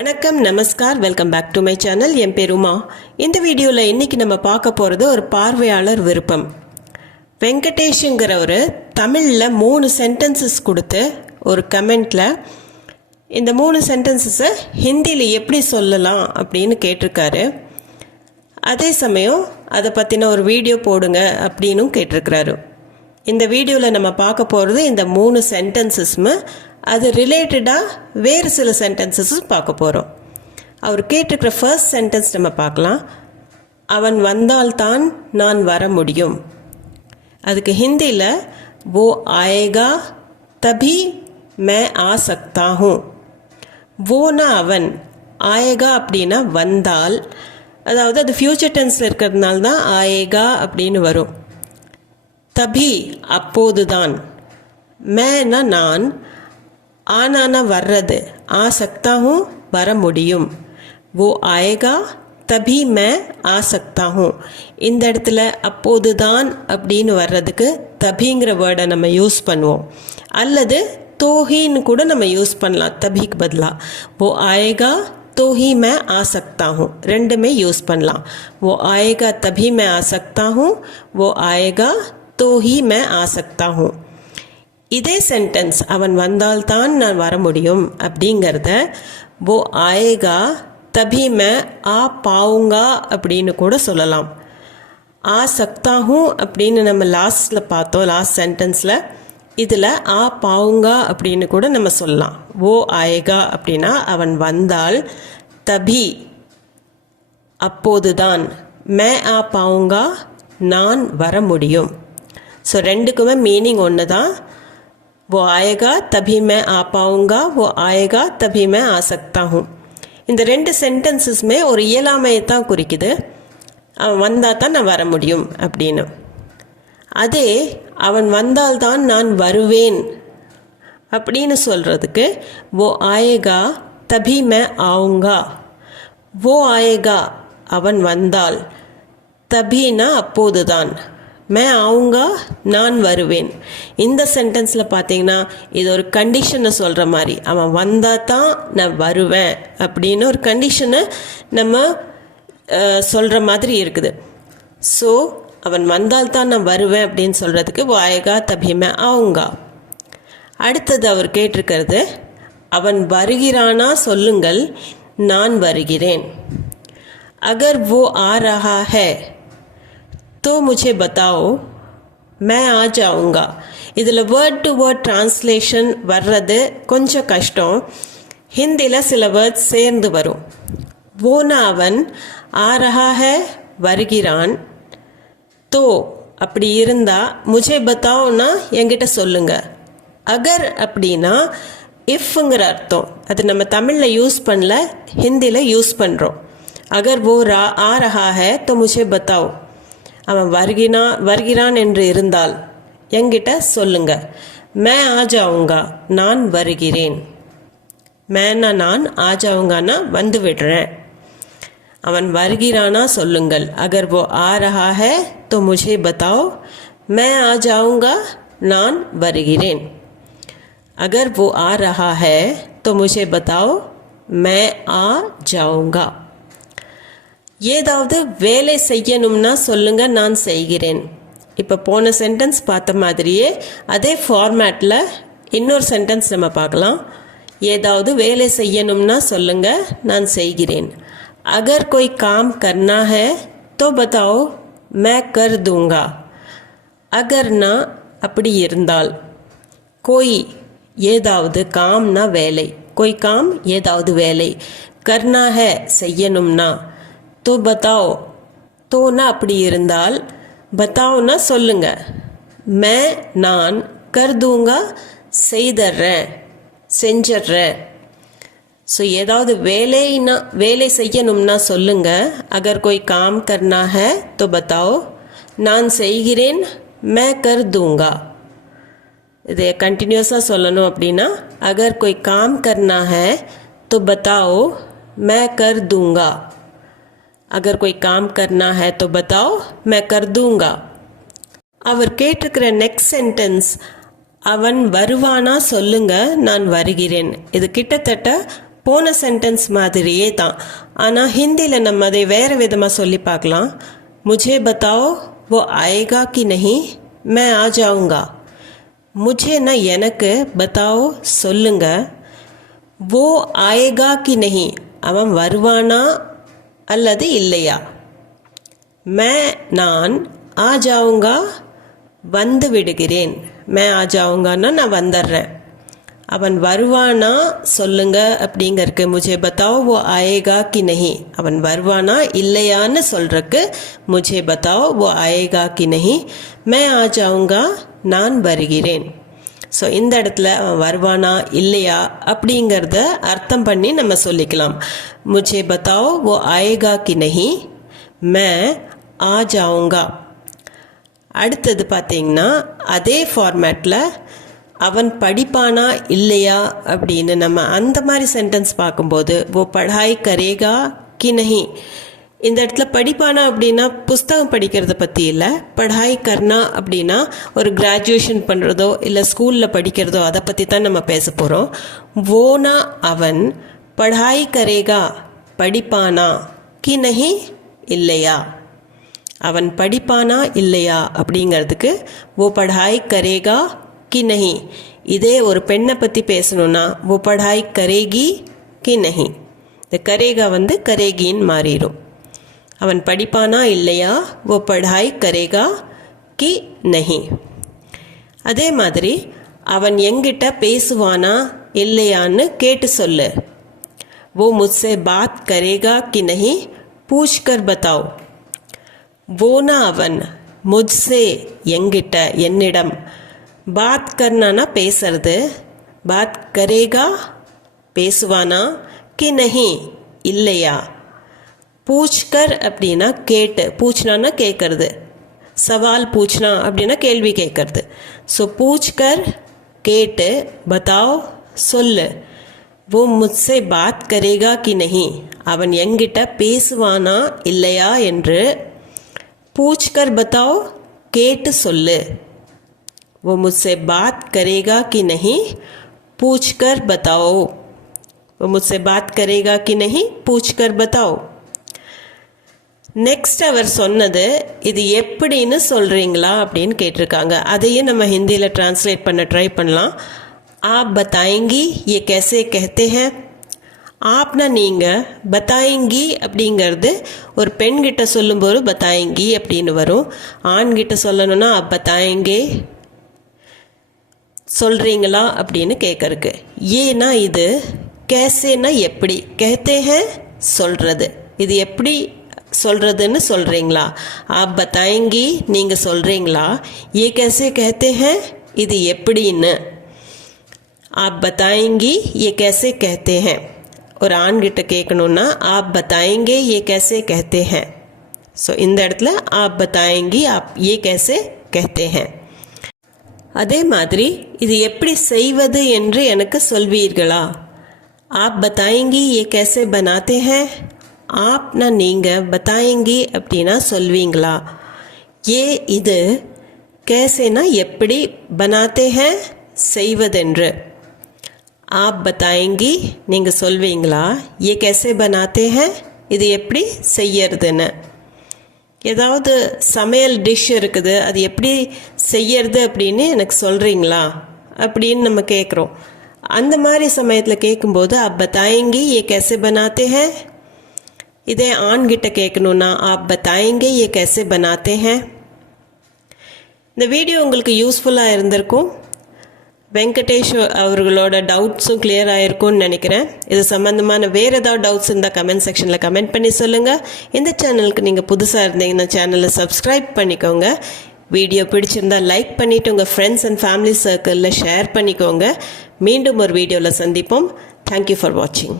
வணக்கம், நமஸ்கார், welcome back to my channel. என் பேர் உமா. இந்த வீடியோவில் இன்றைக்கி நம்ம பார்க்க போகிறது ஒரு பார்வையாளர் விருப்பம். வெங்கடேஷுங்கிறவர் தமிழில் 3 சென்டென்சஸ் கொடுத்து ஒரு கமெண்ட்டில் இந்த 3 சென்டென்சஸை ஹிந்தியில் எப்படி சொல்லலாம் அப்படின்னு கேட்டிருக்காரு. அதே சமயம் அதை பற்றின ஒரு வீடியோ போடுங்க அப்படின்னும் கேட்டிருக்கிறாரு. இந்த வீடியோவில் நம்ம பார்க்க போகிறது இந்த 3 சென்டென்சஸுமே அது ரிலேட்டடாக வேறு சில சென்டென்சஸும் பார்க்க போகிறோம். அவர் கேட்டிருக்கிற ஃபர்ஸ்ட் சென்டென்ஸ் நம்ம பார்க்கலாம். அவன் வந்தால்தான் நான் வர முடியும். அதுக்கு ஹிந்தியில் वो आएगा तभी मैं आ सकता हूँ. வோனா அவன், ஆயேகா அப்படின்னா வந்தால், அதாவது அது ஃப்யூச்சர் டென்ஸில் இருக்கிறதுனால தான் ஆயேகா அப்படின்னு வரும். தபி அப்போதுதான், மேனா நான், ஆனானா வர்றது, ஆ சக்தா ஹூம் வர முடியும். वो आएगा तभी मैं आ सकता हूँ. இந்த இடத்துல அப்போதுதான் அப்படின்னு வர்றதுக்கு தபிங்கிற வேர்டை நம்ம யூஸ் பண்ணுவோம். அல்லது தோஹின்னு கூட நம்ம யூஸ் பண்ணலாம் தபிக்கு பதிலாக. वो आएगा तो ही मैं आ सकता हूँ ரெண்டுமே யூஸ் பண்ணலாம். वो आएगा तभी मैं आ सकता हूँ, वो आएगा तो ही मैं आ सकता हूँ. இதே சென்டென்ஸ் அவன் வந்தால்தான் நான் வர முடியும் அப்படிங்கிறத वो आएगा तभी मैं आ पाऊंगा அப்படின்னு கூட சொல்லலாம். आ सकता हूँ அப்படின்னு நம்ம லாஸ்ட்டில் பார்த்தோம், லாஸ்ட் சென்டென்ஸில். இதில் आ पाऊंगा அப்படின்னு கூட நம்ம சொல்லலாம். वो आएगा அப்படின்னா அவன் வந்தால், तभी அப்போதுதான், मैं आ पाऊंगा நான் வர முடியும். ஸோ ரெண்டுக்குமே மீனிங் ஒன்று தான். वो आएगा तभी मैं आ पाऊंगा, वो आएगा तभी मैं आ सकता हूँ. இந்த 2 சென்டென்சஸ்மே ஒரு இயலாமையை தான் குறிக்குது. அவன் வந்தால் தான் நான் வர முடியும் அப்படின்னு. அதே அவன் வந்தால்தான் நான் வருவேன் அப்படின்னு சொல்கிறதுக்கு वो आएगा तभी मैं आऊँगा. वो आएगा அவன் வந்தால், தபினா அப்போதுதான், மே ஆவுங்கா நான் வருவேன். இந்த சென்டென்ஸில் பார்த்தீங்கன்னா இது ஒரு கண்டிஷனை சொல்கிற மாதிரி, அவன் வந்தால் தான் நான் வருவேன் அப்படின்னு ஒரு கண்டிஷனை நம்ம சொல்கிற மாதிரி இருக்குது. ஸோ அவன் வந்தால் தான் நான் வருவேன் அப்படின்னு சொல்கிறதுக்கு வாயகா தபிமே ஆவுங்கா. அடுத்தது அவர் கேட்டிருக்கிறது, அவன் வருகிறானா சொல்லுங்கள், நான் வருகிறேன். அகர் वो आ रहा है तो मुझे बताओ मैं आ जाऊँगा. இதில் வேர்ட் டு வேர்ட் டிரான்ஸ்லேஷன் வர்றது கொஞ்சம் கஷ்டம். ஹிந்தியில் சில வேர்ட்ஸ் சேர்ந்து வரும். வோனா அவன், ஆ ரஹா ஹே வருகிறான், தோ அப்படி இருந்தால், முझे बताओனா என்கிட்ட சொல்லுங்க. அகர் அப்படின்னா இஃப்ங்கிற அர்த்தம். அது நம்ம தமிழில் யூஸ் பண்ணல, ஹிந்தியில் யூஸ் பண்ணுறோம். அகர் वो आ रहा है तो मुझे बताओ. அவன் வருகிறான் என்று இருந்தால் என்கிட்ட சொல்லுங்க. மே ஆ ஜாவுங்கா நான் வருகிறேன். மேனா நான், ஆ ஜாவுங்கானா வந்து விடுறேன். அவன் வருகிறானா சொல்லுங்கள். அகர் वो आ रहा है तो मुझे बताओ, मैं आ जाऊँगा நான் வருகிறேன். अगर वो आ रहा है तो मुझे बताओ, मैं आ जाऊँगा. ஏதாவது வேலை செய்யணும்னா சொல்லுங்க, நான் செய்கிறேன். இப்போ போன சென்டென்ஸ் பார்த்த மாதிரியே அதே ஃபார்மேட்டில் இன்னொரு சென்டென்ஸ் நம்ம பார்க்கலாம். ஏதாவது வேலை செய்யணும்னா சொல்லுங்க, நான் செய்கிறேன். अगर कोई काम करना है तो बताओ, मैं कर दूंगा. अगरना அப்படி இருந்தால், कोई ஏதாவது, காம்னா வேலை, कोई काम ஏதாவது வேலை, करना है செய்யணும்னா, तो बताओ तोना அப்படி இருந்தால், बताओனா சொல்லுங்க, मैं நான், कर दूंगा செய்தர்றேன், செஞ்சிட்றேன். ஸோ ஏதாவது வேலை செய்யணும்னா சொல்லுங்க. அகர் कोई काम करना है तो बताओ, நான் செய்கிறேன், मैं कर दूंगा. இதை கண்டினியூஸாக சொல்லணும் அப்படின்னா, अगर कोई काम करना है तो बताओ, मैं कर दूंगा. अगर कोई काम करना है तो बताओ, मैं कर दूंगा. அவர் கேட்டிருக்கிற நெக்ஸ்ட் சென்டென்ஸ், அவன் வருவானா சொல்லுங்க, நான் வருகிறேன். இது கிட்டத்தட்ட போன சென்டென்ஸ் மாதிரியே தான். ஆனால் ஹிந்தியில் நம்ம அதை வேறு விதமாக சொல்லி பார்க்கலாம். मुझे बताओ वो आएगा कि नहीं, मैं आ जाऊँगा. मुझेना எனக்கு बताओ சொல்லுங்க. वो आएगा कि नहीं அவன் வருவானா அல்லது இல்லையா. நான் आ जाऊँगा வந்து விடுகிறேன். मैं आ जाऊँगाன்னா நான் வந்துடுறேன். அவன் வருவானா சொல்லுங்க அப்படிங்கறக்கு मुझे बताओ वो आएगा कि नहीं, அவன் வருவானா இல்லையான்னு சொல்றக்கு मुझे बताओ वो आएगा कि नहीं, मैं आ जाऊँगा நான் வருகிறேன். ஸோ இந்த இடத்துல அவன் வருவானா இல்லையா அப்படிங்கிறத அர்த்தம் பண்ணி நம்ம சொல்லிக்கலாம். मुझे बताओ वो आएगा कि नहीं, मैं आ जाऊँगा. அடுத்தது பார்த்தீங்கன்னா அதே ஃபார்மேட்டில் அவன் படிப்பானா இல்லையா அப்படின்னு நம்ம அந்த மாதிரி சென்டென்ஸ் பார்க்கும்போது वो पढ़ाई करेगा कि नहीं, இந்த இடத்துல படிப்பானா அப்படின்னா புஸ்தகம் படிக்கிறத பற்றி இல்லை, பढ़ाई करना அப்படின்னா ஒரு கிராஜுவேஷன் பண்ணுறதோ இல்லை ஸ்கூலில் படிக்கிறதோ அதை பற்றி தான் நம்ம பேச போகிறோம். வோனா அவன், पढ़ाई करेगा படிப்பானா, कि नहीं இல்லையா. அவன் படிப்பானா இல்லையா அப்படிங்கிறதுக்கு वो पढ़ाई करेगा कि नहीं. இதே ஒரு பெண்ணை பற்றி பேசணும்னா वो पढ़ाई करेगी कि नहीं, இந்த கரேகா வந்து கரேகின்னு மாறிடும். அவன் படிப்பானா இல்லையா वो पढ़ाई करेगा कि नहीं. அதே மாதிரி அவன் எங்கிட்ட பேசுவானா இல்லையான்னு கேட்டு சொல்லு. वो मुझसे बात करेगा कि नहीं, पूछ कर बताओ. வோனா அவன், मुझसे எங்கிட்ட என்னிடம், பாத் கர்னானா பேசுறது, பாத் கரேகா பேசுவானா, कि नहीं இல்லையா. பூச்கர் அப்படின்னா கேட்டு, பூச்னானா கேட்கறது, சவால் பூச்னா அப்படின்னா கேள்வி கேட்கறது. ஸோ பூச்கர் கேட்டு, பத்தாவ் சொல்லு. वो मुझसे बात करेगा कि नहीं அவன் எங்கிட்ட பேசுவானா இல்லையா என்று பூச்கர் பத்தாவ் கேட்டு சொல்லு. वो मुझसे बात करेगा कि नहीं, पूछ कर बताओ. वो मुझसे बात करेगा कि नहीं, पूछ कर बताओ. நெக்ஸ்ட் அவர் சொன்னது இது எப்படின்னு சொல்கிறீங்களா அப்படின்னு கேட்டிருக்காங்க. அதையே நம்ம ஹிந்தியில் ட்ரான்ஸ்லேட் பண்ண ட்ரை பண்ணலாம். आप बताएंगी ये कैसे कहते हैं. ஆப்னா நீங்கள், பத்தாயங்கி அப்படிங்கிறது ஒரு பெண்கிட்ட சொல்லும்போது பத்தாயங்கி அப்படின்னு வரும். ஆண்கிட்ட சொல்லணும்னா आप बताएंगे சொல்கிறீங்களா அப்படின்னு கேட்கறக்கு. ஏன்னா இது கேசேனா எப்படி, कहते हैं சொல்கிறது, இது எப்படி சொல்கிறதுன்னு சொல்கிறீங்களா. आप बताएंगी நீங்கள் சொல்கிறீங்களா, ये कैसे कहते हैं இது எப்படின்னு. आप बताएंगी ये कैसे कहते हैं ஒரு ஆண்கிட்ட கேட்கணுன்னா आप बताएंगे ये कैसे कहते हैं. ஸோ இந்த இடத்துல आप बताएंगी आप ये कैसे कहते हैं. அதே மாதிரி இது எப்படி செய்வது என்று எனக்கு சொல்வீர்களா. आप बताएंगी ये कैसे बनाते हैं. ஆப்னா நீங்கள், बताएंगी அப்படின்னா சொல்வீங்களா. ஏ இது, கேசேனா எப்படி, बनाते हैं செய்வதென்று. आप बताएंगी நீங்கள் சொல்வீங்களா, ये कैसे बनाते हैं இது எப்படி செய்யறதுன்னு. ஏதாவது சமையல் டிஷ் இருக்குது, அது எப்படி செய்யறது அப்படின்னு எனக்கு சொல்கிறீங்களா அப்படின்னு நம்ம கேட்குறோம். அந்த மாதிரி சமயத்தில் கேட்கும்போது आप बताएंगी ये कैसे बनाते हैं. இதே ஆண்கிட்ட கேட்கணுன்னா आप बताएंगे ये कैसे बनाते हैं. இந்த வீடியோ உங்களுக்கு யூஸ்ஃபுல்லாக இருந்திருக்கும். வெங்கடேஷ் அவர்களோட டவுட்ஸும் கிளியர் ஆகிருக்கும்னு நினைக்கிறேன். இது சம்மந்தமான வேறு ஏதாவது டவுட்ஸ் இருந்தால் கமெண்ட் செக்ஷனில் கமெண்ட் பண்ணி சொல்லுங்கள். இந்த சேனலுக்கு நீங்கள் புதுசாக இருந்தீங்கன்னா சேனலை சப்ஸ்கிரைப் பண்ணிக்கோங்க. வீடியோ பிடிச்சிருந்தால் லைக் பண்ணிவிட்டு உங்கள் ஃப்ரெண்ட்ஸ் அண்ட் ஃபேமிலி சர்க்கிளில் ஷேர் பண்ணிக்கோங்க. மீண்டும் ஒரு வீடியோவில் சந்திப்போம். தேங்க்யூ ஃபார் வாட்சிங்.